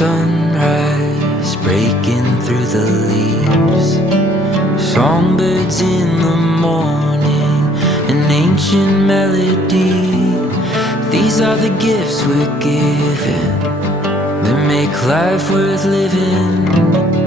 sunrise breaking through the leaves, songbirds in the morning, an ancient melody. These are the gifts we're given that make life worth living.